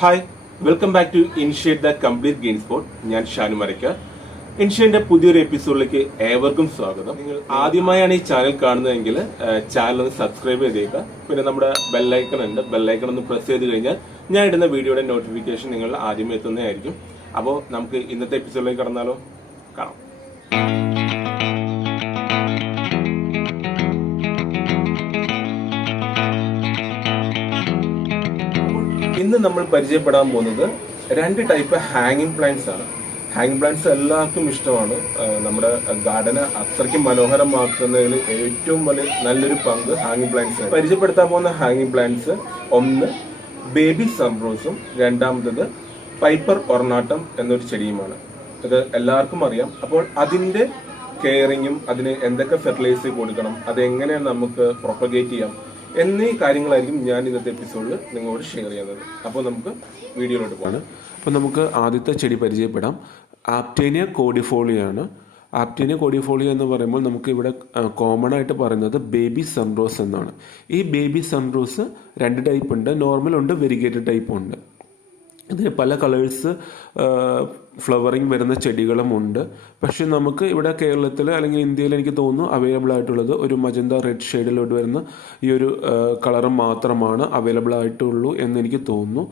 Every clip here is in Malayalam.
Hi, welcome back to Inshade the complete green spot. ഞാൻ ഷാനു മരയ്ക്ക. ഇൻഷേഡിന്റെ പുതിയൊരു എപ്പിസോഡിലേക്ക് ഏവർക്കും സ്വാഗതം. നിങ്ങൾ ആദ്യമായാണ് ഈ ചാനൽ കാണുന്നതെങ്കിൽ ചാനൽ ഒന്ന് സബ്സ്ക്രൈബ് ചെയ്തേക്കുക. പിന്നെ നമ്മുടെ ബെല്ലൈക്കൺ ഉണ്ട്, ബെല്ലൈക്കൺ ഒന്ന് പ്രസ് ചെയ്ത് കഴിഞ്ഞാൽ ഞാൻ ഇടുന്ന വീഡിയോയുടെ നോട്ടിഫിക്കേഷൻ നിങ്ങൾ ആദ്യമേ എത്തുന്നതായിരിക്കും. അപ്പോൾ നമുക്ക് ഇന്നത്തെ എപ്പിസോഡിലേക്ക് കടന്നാലോ? കാണാം. ഇന്ന് നമ്മൾ പരിചയപ്പെടാൻ പോകുന്നത് രണ്ട് ടൈപ്പ് ഹാങ്ങിങ് പ്ലാന്റ്സ് ആണ്. ഹാങ്ങിങ് പ്ലാന്റ്സ് എല്ലാവർക്കും ഇഷ്ടമാണ്. നമ്മുടെ ഗാർഡനെ അത്രയ്ക്കും മനോഹരമാക്കുന്നതിൽ ഏറ്റവും നല്ലൊരു പങ്ക് ഹാങ്ങിങ് പ്ലാന്റ്സ്. പരിചയപ്പെടുത്താൻ പോകുന്ന ഹാങ്ങിങ് പ്ലാന്റ്സ് ഒന്ന് ബേബി സൺറോസും രണ്ടാമത്തത് പൈപ്പർ ഒർണാട്ടം എന്നൊരു ചെടിയുമാണ്. ഇത് എല്ലാവർക്കും അറിയാം. അപ്പോൾ അതിന്റെ കെയറിങ്ങും അതിന് എന്തൊക്കെ ഫെർട്ടിലൈസ് കൊടുക്കണം, അതെങ്ങനെ നമുക്ക് പ്രൊപ്പഗേറ്റ് ചെയ്യാം എന്നീ കാര്യങ്ങളായിരിക്കും ഞാൻ ഇന്നത്തെ എപ്പിസോഡിൽ നിങ്ങളോട് ഷെയർ ചെയ്യുന്നത്. അപ്പോൾ നമുക്ക് വീഡിയോയിലോട്ട് പോകാം. അപ്പോൾ നമുക്ക് ആദ്യത്തെ ചെടി പരിചയപ്പെടാം. ആപ്റ്റേനിയ കോഡിഫോളിയാണ്. ആപ്റ്റേനിയ കോഡിഫോളിയ എന്ന് പറയുമ്പോൾ നമുക്ക് ഇവിടെ കോമൺ ആയിട്ട് പറയുന്നത് ബേബി സൺറോസ് എന്നാണ്. ഈ ബേബി സൺറോസ് രണ്ട് ടൈപ്പ് ഉണ്ട്, നോർമൽ ഉണ്ട്, വെരിഗേറ്റഡ് ടൈപ്പും ഉണ്ട്. ഇതിന് പല കളേഴ്സ് ഫ്ലവറിങ് വരുന്ന ചെടികളും ഉണ്ട്. പക്ഷെ നമുക്ക് ഇവിടെ കേരളത്തിൽ അല്ലെങ്കിൽ ഇന്ത്യയിൽ എനിക്ക് തോന്നുന്നു അവൈലബിൾ ആയിട്ടുള്ളത് ഒരു മജന്ത റെഡ് ഷെയ്ഡിലോട്ട് വരുന്ന ഈ ഒരു കളറ് മാത്രമാണ് അവൈലബിൾ ആയിട്ടുള്ളൂ എന്ന് എനിക്ക് തോന്നുന്നു.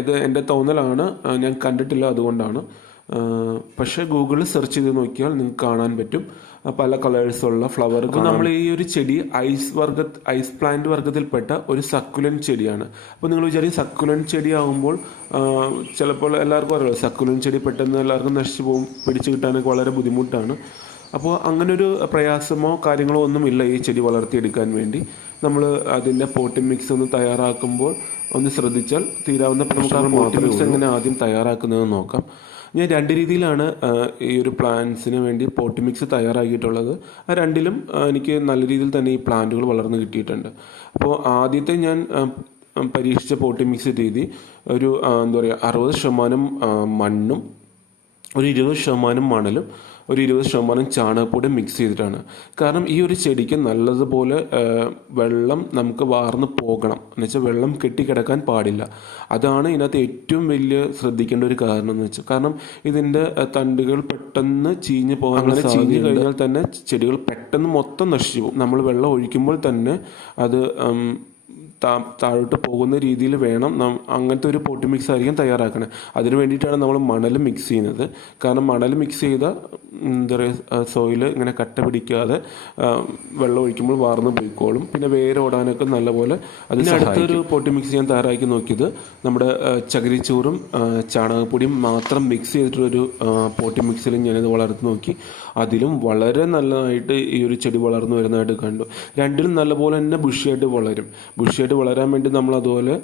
ഇത് എൻ്റെ തോന്നലാണ്, ഞാൻ കണ്ടിട്ടില്ല, അതുകൊണ്ടാണ്. പക്ഷേ ഗൂഗിളിൽ സെർച്ച് ചെയ്ത് നോക്കിയാൽ നിങ്ങൾക്ക് കാണാൻ പറ്റും പല കളേഴ്സുള്ള ഫ്ലവർ. നമ്മൾ ഈ ഒരു ചെടി ഐസ് പ്ലാന്റ് വർഗത്തിൽപ്പെട്ട ഒരു സക്കുലന്റ് ചെടിയാണ്. അപ്പോൾ നിങ്ങൾ വിചാരിക്കും സക്കുലന്റ് ചെടി ആകുമ്പോൾ ചിലപ്പോൾ എല്ലാവർക്കും അറിയാം സക്കുലന്റ് ചെടി പെട്ടെന്ന് എല്ലാവർക്കും നശിച്ചു പോകും, പിടിച്ചു കിട്ടാനൊക്കെ വളരെ ബുദ്ധിമുട്ടാണ്. അപ്പോൾ അങ്ങനൊരു പ്രയാസമോ കാര്യങ്ങളോ ഒന്നുമില്ല ഈ ചെടി വളർത്തിയെടുക്കാൻ വേണ്ടി. നമ്മൾ അതിൻ്റെ പോട്ടിംഗ് മിക്സ് ഒന്ന് തയ്യാറാക്കുമ്പോൾ ഒന്ന് ശ്രദ്ധിച്ചാൽ തീരാവുന്ന പ്രശ്നങ്ങൾ. പോട്ടിംഗ് മിക്സ് എങ്ങനെ ആദ്യം തയ്യാറാക്കുന്നത് നോക്കാം. ഞാൻ രണ്ട് രീതിയിലാണ് ഈ ഒരു പ്ലാന്റ്സിന് വേണ്ടി പോട്ടി മിക്സ് തയ്യാറാക്കിയിട്ടുള്ളത്. ആ രണ്ടിലും എനിക്ക് നല്ല രീതിയിൽ തന്നെ ഈ പ്ലാന്റുകൾ വളർന്ന് കിട്ടിയിട്ടുണ്ട്. അപ്പോൾ ആദ്യത്തെ ഞാൻ പരീക്ഷിച്ച പോട്ടി മിക്സ് രീതി ഒരു 60% മണ്ണും ഒരു 20% മണലും ഒരു 20% ചാണകപ്പൊടി മിക്സ് ചെയ്തിട്ടാണ്. കാരണം ഈ ഒരു ചെടിക്ക് നല്ലതുപോലെ വെള്ളം നമുക്ക് വാർന്ന് പോകണം, എന്നുവെച്ചാൽ വെള്ളം കെട്ടിക്കിടക്കാൻ പാടില്ല. അതാണ് ഇതിനകത്ത് ഏറ്റവും വലിയ ശ്രദ്ധിക്കേണ്ട ഒരു കാരണം എന്ന് വെച്ചാൽ. കാരണം ഇതിൻ്റെ തണ്ടുകൾ പെട്ടെന്ന് ചീഞ്ഞ് പോകാൻ, അങ്ങനെ ചീഞ്ഞ് കഴിഞ്ഞാൽ തന്നെ ചെടികൾ പെട്ടെന്ന് മൊത്തം നശിച്ചു പോകും. നമ്മൾ വെള്ളം ഒഴിക്കുമ്പോൾ തന്നെ അത് താഴോട്ട് പോകുന്ന രീതിയിൽ വേണം അങ്ങനത്തെ ഒരു പോട്ടി മിക്സ് ആയിരിക്കും തയ്യാറാക്കണേ. അതിന് വേണ്ടിയിട്ടാണ് നമ്മൾ മണൽ മിക്സ് ചെയ്യുന്നത്. കാരണം മണൽ മിക്സ് ചെയ്ത സോയില് ഇങ്ങനെ കട്ട പിടിക്കാതെ വെള്ളം ഒഴിക്കുമ്പോൾ വാർന്ന് പോയിക്കോളും. പിന്നെ വേരോടാനൊക്കെ നല്ലപോലെ അതിന് അടുത്തൊരു പോട്ടി മിക്സ് ഞാൻ തയ്യാറാക്കി നോക്കിയത് നമ്മുടെ ചകിരിച്ചോറും ചാണകപ്പൊടിയും മാത്രം മിക്സ് ചെയ്തിട്ടൊരു പോട്ടി മിക്സിലും ഞാനിത് വളർത്തി നോക്കി. അതിലും വളരെ നല്ലതായിട്ട് ഈ ഒരു ചെടി വളർന്നു വരുന്നതായിട്ട് കണ്ടു. രണ്ടിലും നല്ലപോലെ തന്നെ ബുഷിയായിട്ട് വളരും. ബുഷിയായിട്ട് വളരാൻ വേണ്ടി നമ്മൾ അതുപോലെ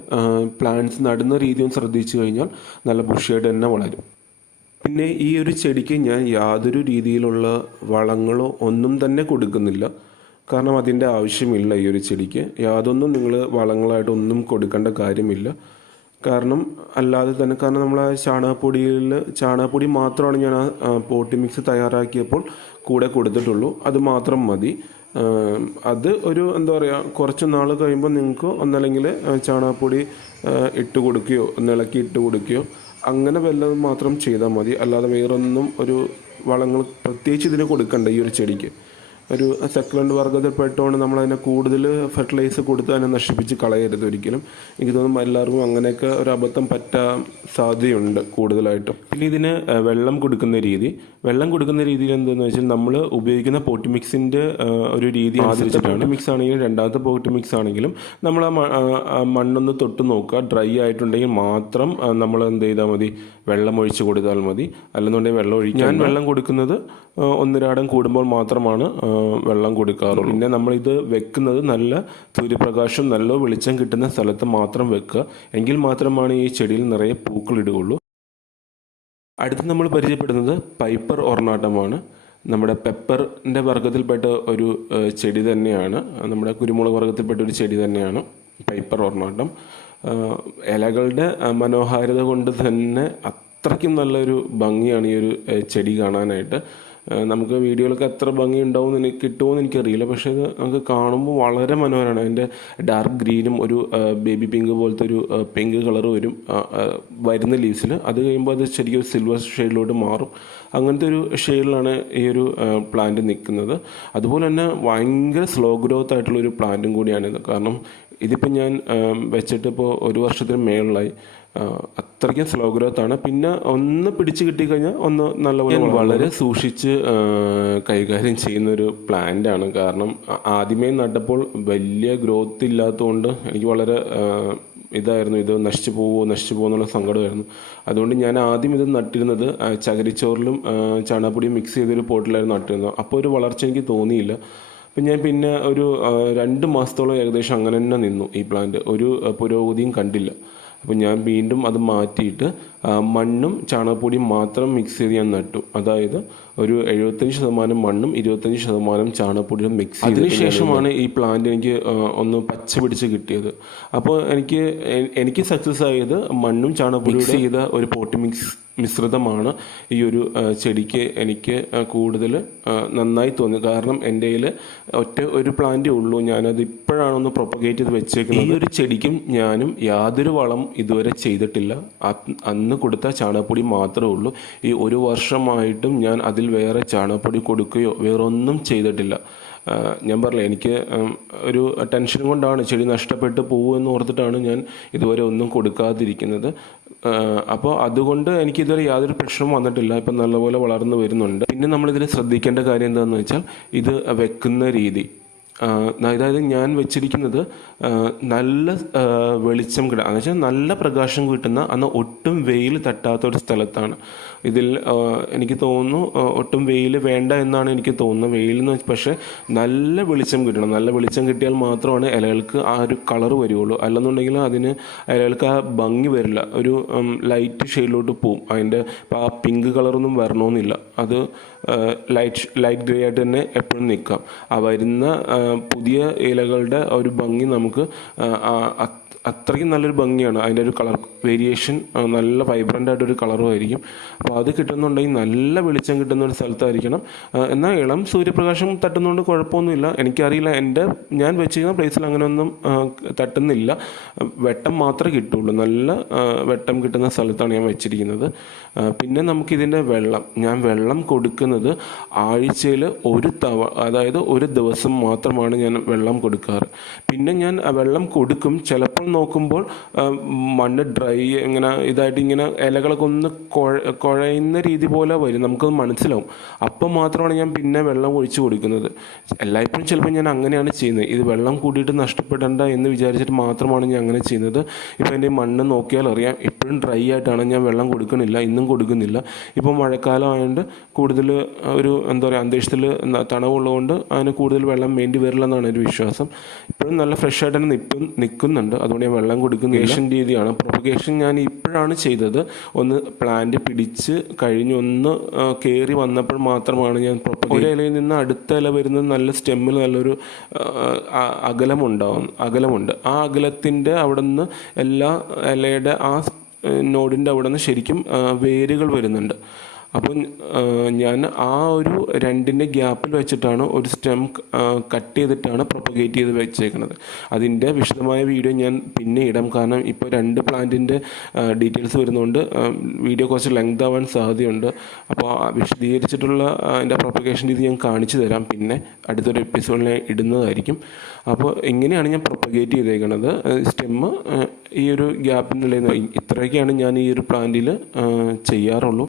പ്ലാന്റ്സ് നടുന്ന രീതിയും ശ്രദ്ധിച്ചു കഴിഞ്ഞാൽ നല്ല ബുഷിയായിട്ട് തന്നെ വളരും. പിന്നെ ഈ ഒരു ചെടിക്ക് ഞാൻ യാതൊരു രീതിയിലുള്ള വളങ്ങളോ ഒന്നും തന്നെ കൊടുക്കുന്നില്ല. കാരണം അതിൻ്റെ ആവശ്യമില്ല ഈ ഒരു ചെടിക്ക്. യാതൊന്നും നിങ്ങൾ വളങ്ങളായിട്ടൊന്നും കൊടുക്കേണ്ട കാര്യമില്ല. കാരണം അല്ലാതെ തന്നെ, കാരണം നമ്മൾ ആ ചാണകപ്പൊടി മാത്രമാണ് ഞാൻ ആ പോട്ടി മിക്സ് തയ്യാറാക്കിയപ്പോൾ കൂടെ കൊടുത്തിട്ടുള്ളൂ. അത് മാത്രം മതി. അത് ഒരു കുറച്ച് നാൾ കഴിയുമ്പോൾ നിങ്ങൾക്ക് ഒന്നല്ലെങ്കിൽ ചാണകപ്പൊടി ഇട്ട് കൊടുക്കുകയോ ഇളക്കി ഇട്ട് കൊടുക്കുകയോ അങ്ങനെ വല്ലതും മാത്രം ചെയ്താൽ മതി. അല്ലാതെ വേറൊന്നും ഒരു വളങ്ങൾ പ്രത്യേകിച്ച് ഇതിന് കൊടുക്കണ്ട. ഈ ഒരു ചെടിക്ക് ഒരു സക്കുലന്റ് വർഗ്ഗത്തിൽപ്പെട്ടുകൊണ്ട് നമ്മളതിനെ കൂടുതൽ ഫെർട്ടിലൈസ് കൊടുത്ത് അതിനെ നശിപ്പിച്ച് കളയരുത് ഒരിക്കലും. എനിക്ക് തോന്നുന്നു എല്ലാവർക്കും അങ്ങനെയൊക്കെ ഒരു അബദ്ധം പറ്റാൻ സാധ്യതയുണ്ട് കൂടുതലായിട്ടും. പിന്നെ ഇതിന് വെള്ളം കൊടുക്കുന്ന രീതിയിൽ എന്താണെന്ന് വെച്ചാൽ നമ്മൾ ഉപയോഗിക്കുന്ന പോട്ടി മിക്സിൻ്റെ ഒരു രീതി അനുസരിച്ചിട്ടാണ്. മിക്സ് ആണെങ്കിലും രണ്ടാമത്തെ പോട്ടി മിക്സ് ആണെങ്കിലും നമ്മൾ ആ മണ്ണൊന്ന് തൊട്ട് നോക്കുക. ഡ്രൈ ആയിട്ടുണ്ടെങ്കിൽ മാത്രം നമ്മൾ എന്ത് ചെയ്താൽ മതി, വെള്ളം ഒഴിച്ച് കൊടുത്താൽ മതി. അല്ലെന്നുണ്ടെങ്കിൽ ഞാൻ വെള്ളം കൊടുക്കുന്നത് 1-2 കൂടുമ്പോൾ മാത്രമാണ് വെള്ളം കൊടുക്കാറുള്ളൂ. പിന്നെ നമ്മളിത് വെക്കുന്നത് നല്ല സൂര്യപ്രകാശം, നല്ല വെളിച്ചം കിട്ടുന്ന സ്ഥലത്ത് മാത്രം വെക്കുക. എങ്കിൽ മാത്രമാണ് ഈ ചെടിയിൽ നിറയെ പൂക്കൾ ഇടുകയുള്ളൂ. അടുത്ത് നമ്മൾ പരിചയപ്പെടുന്നത് പൈപ്പർ ഒർണാട്ടമാണ്. നമ്മുടെ പെപ്പറിൻ്റെ വർഗ്ഗത്തിൽപ്പെട്ട ഒരു ചെടി തന്നെയാണ്. നമ്മുടെ കുരുമുളക് വർഗ്ഗത്തിൽപ്പെട്ട ഒരു ചെടി തന്നെയാണ് പൈപ്പർ ഒർണാട്ടം. ഇലകളുടെ മനോഹാരിത കൊണ്ട് തന്നെ അത്രയ്ക്കും നല്ലൊരു ഭംഗിയാണ് ഈ ഒരു ചെടി കാണാനായിട്ട്. നമുക്ക് വീഡിയോയിലൊക്കെ എത്ര ഭംഗി ഉണ്ടാവും കിട്ടുമോ എന്ന് എനിക്കറിയില്ല. പക്ഷേ ഇത് നമുക്ക് കാണുമ്പോൾ വളരെ മനോഹരമാണ്. അതിൻ്റെ ഡാർക്ക് ഗ്രീനും ഒരു ബേബി പിങ്ക് പോലത്തെ ഒരു പിങ്ക് കളർ വരുന്ന ലീവ്സിൽ. അത് കഴിയുമ്പോൾ അത് ശരിക്കും ഒരു സിൽവർ ഷെയ്ഡിലോട്ട് മാറും. അങ്ങനത്തെ ഒരു ഷെയ്ഡിലാണ് ഈ ഒരു പ്ലാന്റ് നിൽക്കുന്നത്. അതുപോലെ തന്നെ ഭയങ്കര സ്ലോ ഗ്രോത്ത് ആയിട്ടുള്ളൊരു പ്ലാന്റും കൂടിയാണിത്. കാരണം ഇതിപ്പോൾ ഞാൻ വെച്ചിട്ട് ഇപ്പോൾ 1 വർഷത്തിന് മേളിലായി. അത്രയ്ക്കും സ്ലോ ഗ്രോത്ത് ആണ്. പിന്നെ ഒന്ന് പിടിച്ച് കിട്ടിക്കഴിഞ്ഞാൽ ഒന്ന് നല്ലപോലെ വളരെ സൂക്ഷിച്ച് കൈകാര്യം ചെയ്യുന്നൊരു പ്ലാന്റാണ്. കാരണം ആദ്യമേ നട്ടപ്പോൾ വലിയ ഗ്രോത്ത് ഇല്ലാത്തതുകൊണ്ട് എനിക്ക് വളരെ ഇതായിരുന്നു, ഇത് നശിച്ചു പോകുമോ എന്നുള്ള സങ്കടമായിരുന്നു. അതുകൊണ്ട് ഞാൻ ആദ്യം ഇത് നട്ടിരുന്നത് ചകിരിച്ചോറിലും ചാണകപ്പൊടിയും മിക്സ് ചെയ്തൊരു പോട്ടിലായിരുന്നു നട്ടിരുന്നത്. അപ്പോൾ ഒരു വളർച്ച എനിക്ക് തോന്നിയില്ല. അപ്പം ഞാൻ പിന്നെ ഒരു 2 മാസത്തോളം ഏകദേശം അങ്ങനെ തന്നെ നിന്നു. ഈ പ്ലാന്റ് ഒരു പുരോഗതിയും കണ്ടില്ല. അപ്പോൾ ഞാൻ വീണ്ടും അത് മാറ്റിയിട്ട് മണ്ണും ചാണകപ്പൊടിയും മാത്രം മിക്സ് ചെയ്ത് ഞാൻ നട്ടു. അതായത് ഒരു 75% മണ്ണും 25% ചാണകപ്പൊടിയും മിക്സ് ചെയ്ത് അതിനുശേഷമാണ് ഈ പ്ലാന്റ് എനിക്ക് ഒന്ന് പച്ച പിടിച്ച് കിട്ടിയത്. അപ്പോൾ എനിക്ക് സക്സസ് ആയത് മണ്ണും ചാണകപ്പൊടിയും ചെയ്ത ഒരു പോട്ടി മിശ്രിതമാണ് ഈ ഒരു ചെടിക്ക് എനിക്ക് കൂടുതൽ നന്നായി തോന്നി. കാരണം എൻ്റെ കയ്യിൽ ഒരു പ്ലാന്റേ ഉള്ളൂ. ഞാനത് ഇപ്പോഴാണ് ഒന്ന് പ്രൊപ്പഗേറ്റ് ചെയ്ത് വെച്ചേക്കുന്നത്. ഈ ഒരു ചെടിക്കും ഞാനും യാതൊരു വളം ഇതുവരെ ചെയ്തിട്ടില്ല. അന്ന് കൊടുത്ത ചാണകപ്പൊടി മാത്രമേ ഉള്ളൂ. ഈ 1 വർഷമായിട്ടും ഞാൻ അതിൽ വേറെ ചാണകപ്പൊടി കൊടുക്കുകയോ വേറെ ഒന്നും ചെയ്തിട്ടില്ല. ഞാൻ പറഞ്ഞില്ല, എനിക്ക് ഒരു ടെൻഷൻ കൊണ്ടാണ് ചെടി നഷ്ടപ്പെട്ട് പോകുമെന്ന് ഓർത്തിട്ടാണ് ഞാൻ ഇതുവരെ ഒന്നും കൊടുക്കാതിരിക്കുന്നത്. അപ്പോൾ അതുകൊണ്ട് എനിക്കിതുവരെ യാതൊരു പ്രശ്നവും വന്നിട്ടില്ല. ഇപ്പം നല്ലപോലെ വളർന്നു വരുന്നുണ്ട്. പിന്നെ നമ്മളിതിൽ ശ്രദ്ധിക്കേണ്ട കാര്യം എന്താണെന്ന് വെച്ചാൽ ഇത് വെക്കുന്ന രീതി. അതായത് ഞാൻ വെച്ചിരിക്കുന്നത് നല്ല വെളിച്ചം എന്ന് വെച്ചാൽ നല്ല പ്രകാശം കിട്ടുന്ന അന്ന് ഒട്ടും വെയിൽ തട്ടാത്ത ഒരു സ്ഥലത്താണ്. ഇതിൽ എനിക്ക് തോന്നുന്നു ഒട്ടും വെയിൽ വേണ്ട എന്നാണ് എനിക്ക് തോന്നുന്നത്. വെയിലെന്ന് വെച്ചാൽ പക്ഷേ നല്ല വെളിച്ചം കിട്ടണം. നല്ല വെളിച്ചം കിട്ടിയാൽ മാത്രമാണ് ഇലകൾക്ക് ആ ഒരു കളർ വരുള്ളൂ. അല്ലെന്നുണ്ടെങ്കിൽ അതിന് ഇലകൾക്ക് ആ ഭംഗി വരില്ല. ഒരു ലൈറ്റ് ഷെയ്ഡിലോട്ട് പോവും. അതിൻ്റെ ആ പിങ്ക് കളറൊന്നും വരണമെന്നില്ല. അത് ലൈറ്റ് ഗ്രേ ആയിട്ട് തന്നെ എപ്പോഴും നിൽക്കാം. ആ വരുന്ന പുതിയ ഇലകളുടെ ഒരു ഭംഗി നമുക്ക് അത്രയ്ക്കും നല്ലൊരു ഭംഗിയാണ്. അതിൻ്റെ ഒരു കളർ വേരിയേഷൻ നല്ല വൈബ്രൻ്റ് ആയിട്ടൊരു കളറും ആയിരിക്കും. അപ്പോൾ അത് കിട്ടുന്നുണ്ടെങ്കിൽ നല്ല വെളിച്ചം കിട്ടുന്ന ഒരു സ്ഥലത്തായിരിക്കണം. എന്നാൽ ഇളം സൂര്യപ്രകാശം തട്ടുന്നതുകൊണ്ട് കുഴപ്പമൊന്നുമില്ല. എനിക്കറിയില്ല, ഞാൻ വെച്ചിരിക്കുന്ന പ്ലേസിൽ അങ്ങനെയൊന്നും തട്ടുന്നില്ല. വെട്ടം മാത്രമേ കിട്ടുള്ളൂ. നല്ല വെട്ടം കിട്ടുന്ന സ്ഥലത്താണ് ഞാൻ വെച്ചിരിക്കുന്നത്. പിന്നെ നമുക്കിതിൻ്റെ ഞാൻ വെള്ളം കൊടുക്കുന്നത് ആഴ്ചയിൽ അതായത് 1 ദിവസം മാത്രമാണ് ഞാൻ വെള്ളം കൊടുക്കാറ്. പിന്നെ ഞാൻ വെള്ളം കൊടുക്കും. ചിലപ്പോൾ നോക്കുമ്പോൾ മണ്ണ് ഡ്രൈ ഇങ്ങനെ ഇലകളൊക്കെ ഒന്ന് കുഴയുന്ന രീതി പോലെ വരും. നമുക്കത് മനസ്സിലാവും. അപ്പം മാത്രമാണ് ഞാൻ പിന്നെ വെള്ളം ഒഴിച്ച് കൊടുക്കുന്നത്. എല്ലായ്പ്പോഴും ചിലപ്പോൾ ഞാൻ അങ്ങനെയാണ് ചെയ്യുന്നത്. ഇത് വെള്ളം കൂടിയിട്ട് നഷ്ടപ്പെടേണ്ട എന്ന് വിചാരിച്ചിട്ട് മാത്രമാണ് ഞാൻ അങ്ങനെ ചെയ്യുന്നത്. ഇപ്പോൾ എൻ്റെ മണ്ണ് നോക്കിയാൽ അറിയാം, ഇപ്പോഴും ഡ്രൈ ആയിട്ടാണ്. ഞാൻ വെള്ളം കൊടുക്കണില്ല, ഇന്നും കൊടുക്കുന്നില്ല. ഇപ്പോൾ മഴക്കാലം ആയതുകൊണ്ട് കൂടുതൽ ഒരു അന്തരീക്ഷത്തിൽ തണവുള്ളതുകൊണ്ട് അതിന് കൂടുതൽ വെള്ളം വേണ്ടി വരില്ല എന്നാണ് ഒരു വിശ്വാസം. ഇപ്പോഴും നല്ല ഫ്രഷ് ആയിട്ട് തന്നെ നിൽക്കുന്നുണ്ട്. അതുകൊണ്ട് ഞാൻ വെള്ളം കൊടുക്കുന്ന രീതിയാണ്. പ്രൊപ്പഗേഷൻ ഞാൻ ഇപ്പോഴാണ് ചെയ്തത്. ഒന്ന് പ്ലാന്റ് പിടിച്ച് കഴിഞ്ഞ് ഒന്ന് കയറി വന്നപ്പോൾ മാത്രമാണ് ഞാൻ ഒരു ഇലയിൽ നിന്ന് അടുത്ത ഇല വരുന്നത് നല്ല സ്റ്റെമ്മിൽ നല്ലൊരു അകലമുണ്ട്. ആ അകലത്തിൻ്റെ അവിടെ നിന്ന് എല്ലാ ഇലയുടെ ആ നോഡിൻ്റെ അവിടെ നിന്ന് ശരിക്കും വേരുകൾ വരുന്നുണ്ട്. അപ്പം ഞാൻ ആ ഒരു 2ൻ്റെ ഗ്യാപ്പിൽ വെച്ചിട്ടാണ് ഒരു സ്റ്റെം കട്ട് ചെയ്തിട്ടാണ് പ്രൊപ്പഗേറ്റ് ചെയ്ത് വെച്ചേക്കുന്നത്. അതിൻ്റെ വിശദമായ വീഡിയോ ഞാൻ പിന്നെ ഇടാം. കാരണം ഇപ്പോൾ 2 പ്ലാന്റിൻ്റെ ഡീറ്റെയിൽസ് വരുന്നതുകൊണ്ട് വീഡിയോ കുറച്ച് ലെങ്ത് ആവാൻ സാധ്യതയുണ്ട്. അപ്പോൾ വിശദീകരിച്ചിട്ടുള്ള അതിൻ്റെ പ്രൊപ്പഗേഷൻ രീതി ഞാൻ കാണിച്ചു തരാം. പിന്നെ അടുത്തൊരു എപ്പിസോഡിൽ ഇടുന്നതായിരിക്കും. അപ്പോൾ ഇങ്ങനെയാണ് ഞാൻ പ്രൊപ്പഗേറ്റ് ചെയ്തേക്കുന്നത്. സ്റ്റെമ്മ് ഈ ഒരു ഗ്യാപ്പിനുള്ളിൽ ഇത്രയൊക്കെയാണ് ഞാൻ ഈ ഒരു പ്ലാന്റിൽ ചെയ്യാറുള്ളൂ.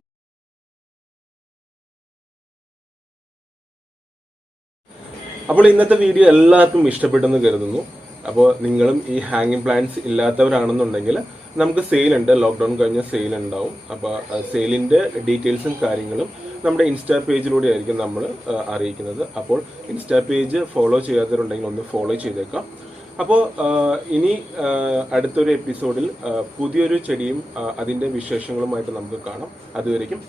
അപ്പോൾ ഇന്നത്തെ വീഡിയോ എല്ലാവർക്കും ഇഷ്ടപ്പെട്ടെന്ന് കരുതുന്നു. അപ്പോൾ നിങ്ങളും ഈ ഹാങ്ങിങ് പ്ലാന്റ്സ് ഇല്ലാത്തവരാണെന്നുണ്ടെങ്കിൽ നമുക്ക് സെയിലുണ്ട്. ലോക്ക്ഡൌൺ കഴിഞ്ഞ സെയിൽ ഉണ്ടാവും. അപ്പോൾ സെയിലിന്റെ ഡീറ്റെയിൽസും കാര്യങ്ങളും നമ്മുടെ ഇൻസ്റ്റാ പേജിലൂടെ ആയിരിക്കും നമ്മൾ അറിയിക്കുന്നത്. അപ്പോൾ ഇൻസ്റ്റാ പേജ് ഫോളോ ചെയ്യാത്തവരുണ്ടെങ്കിൽ ഒന്ന് ഫോളോ ചെയ്തേക്കാം. അപ്പോൾ ഇനി അടുത്തൊരു എപ്പിസോഡിൽ പുതിയൊരു ചെടിയും അതിന്റെ വിശേഷങ്ങളുമായിട്ട് നമുക്ക് കാണാം. അതുവരേക്കും